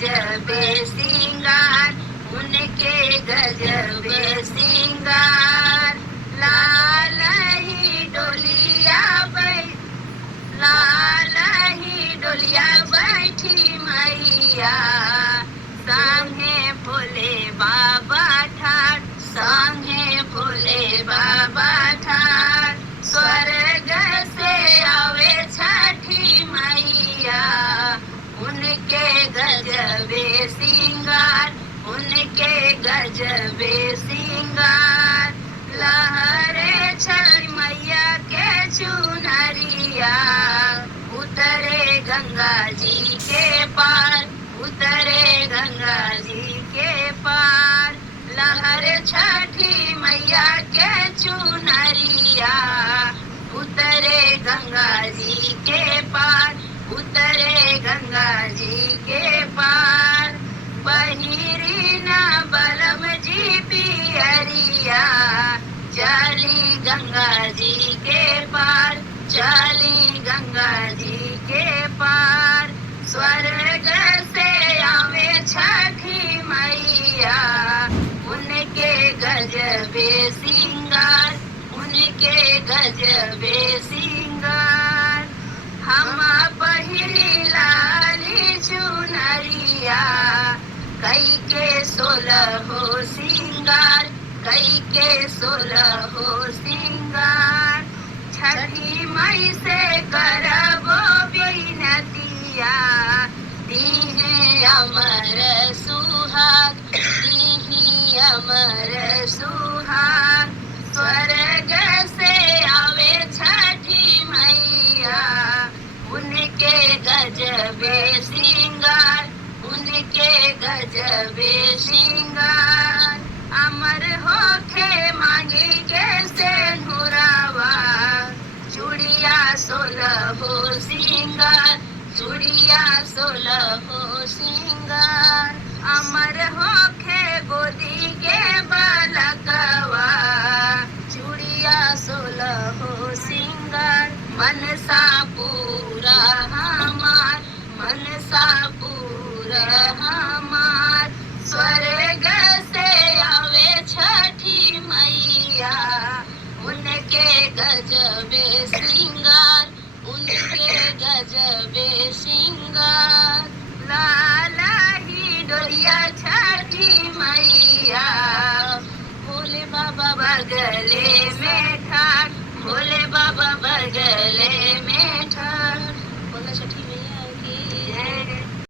गजबे सिंगार, उनके गजबे सिंगार। लाल ही डोलिया लाल ही डोलिया बैठी मैया, संगे भोले बाबा ठाट, संगे भोले बाबा ठाट। स्वर्ग से आवे छठी मैया, उनके गजबे सिंगार, उनके गजबे सिंगार। लहरे छठी मैया के चुनरिया, उतरे गंगा जी के पार, उतरे गंगा जी के पार। लहरे छठी मैया के चुनरिया, उतरे गंगा जी के पार, उतरे गंगा जी के पार। पहिरी न बलम जी पियरिया, चली गंगा जी के पार, चली गंगा जी के पार। स्वर्ग से आवे छठी मैया, उनके गजबे सिंगार, उनके गजबे सिंगार। हम पहिरी लाली चुनरिया, कई के 16 सिंगार, कई के 16 सिंगार। छठी मई से करबो बिनतिया, दीहे अमर सुहाग, दीही अमर सुहाग। स्वर्ग से आवे छठी मैया, उनके गजबे सिंगार, उनके गजबे सिंगार। अमर होके मांगी के सेनुरावा, चूड़िया 16 सिंगार, चूड़िया 16 सिंगार। अमर होके गोदी के बालकवा, चूड़िया 16 सिंगार। मनसा पूरा हमार, मनसा पूरा हमार। स्वर्ग से आवे छठी मैया, उनके गजबे सिंगार, उनके गजबे सिंगार। लाला ही डोलिया छठी मैया, भोले बाबा बगले में